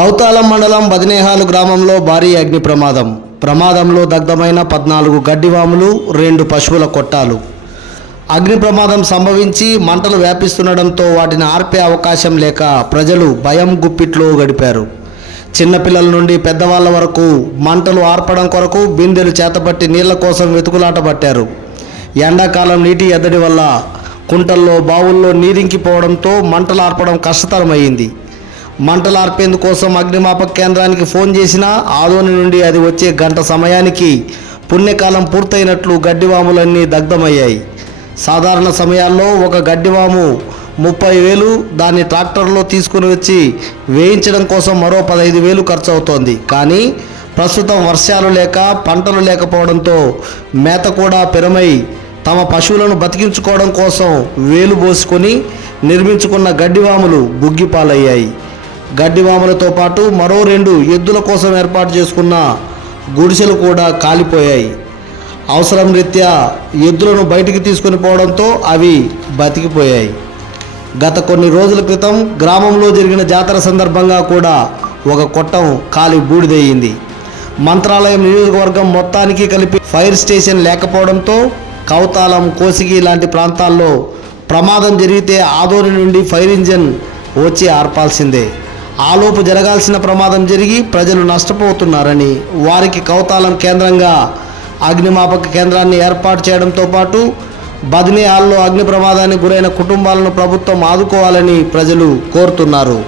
కౌతాలం మండలం బదినేహాలు గ్రామంలో భారీ అగ్ని ప్రమాదంలో దగ్ధమైన 14 గడ్డివాములు 2 పశువుల కొట్టాలు. అగ్ని ప్రమాదం సంభవించి మంటలు వ్యాపిస్తుండడంతో వాటిని ఆర్పే అవకాశం లేక ప్రజలు భయం గుప్పిట్లో గడిపారు. చిన్నపిల్లల నుండి పెద్దవాళ్ల వరకు మంటలు ఆర్పడం కొరకు బిందెలు చేతపట్టి నీళ్ల కోసం వెతుకులాట పట్టారు. ఎండాకాలం నీటి ఎద్దడి వల్ల కుంటల్లో బావుల్లో నీరింకిపోవడంతో మంటలు ఆర్పడం కష్టతరమైంది. మంటలు ఆర్పేందుకోసం అగ్నిమాపక కేంద్రానికి ఫోన్ చేసినా ఆదోని నుండి అది వచ్చే గంట సమయానికి పుణ్యకాలం పూర్తయినట్లు గడ్డివాములన్నీ దగ్ధమయ్యాయి. సాధారణ సమయాల్లో ఒక గడ్డివాము 30,000, దాన్ని ట్రాక్టర్లో తీసుకుని వచ్చి వేయించడం కోసం మరో 15,000 ఖర్చు అవుతోంది. కానీ ప్రస్తుతం వర్షాలు లేక పంటలు లేకపోవడంతో మేత కూడా పెరమై తమ పశువులను బతికించుకోవడం కోసం వేలు పోసుకొని నిర్మించుకున్న గడ్డివాములు బుగ్గిపాలయ్యాయి. గడ్డివాములతో పాటు మరో 2 ఎద్దుల కోసం ఏర్పాటు చేసుకున్న గుడిసెలు కూడా కాలిపోయాయి. అవసరం రీత్యా ఎద్దులను బయటికి తీసుకొని పోవడంతో అవి బతికిపోయాయి. గత కొన్ని రోజుల క్రితం గ్రామంలో జరిగిన జాతర సందర్భంగా కూడా ఒక కొట్టం కాలి బూడిదయ్యింది. మంత్రాలయం నియోజకవర్గం మొత్తానికి కలిపి ఫైర్ స్టేషన్ లేకపోవడంతో కౌతాలం, కోసిగి లాంటి ప్రాంతాల్లో ప్రమాదం జరిగితే ఆదోని నుండి ఫైర్ ఇంజన్ వచ్చి ఆర్పాల్సిందే. ఆలోపు జరగాల్సిన ప్రమాదం జరిగి ప్రజలు నష్టపోతున్నారని, వారికి కౌతాలం కేంద్రంగా అగ్నిమాపక కేంద్రాన్ని ఏర్పాటు చేయడంతో పాటు బదినేహాల్లో అగ్ని ప్రమాదానికి గురైన కుటుంబాలను ప్రభుత్వం ఆదుకోవాలని ప్రజలు కోరుతున్నారు.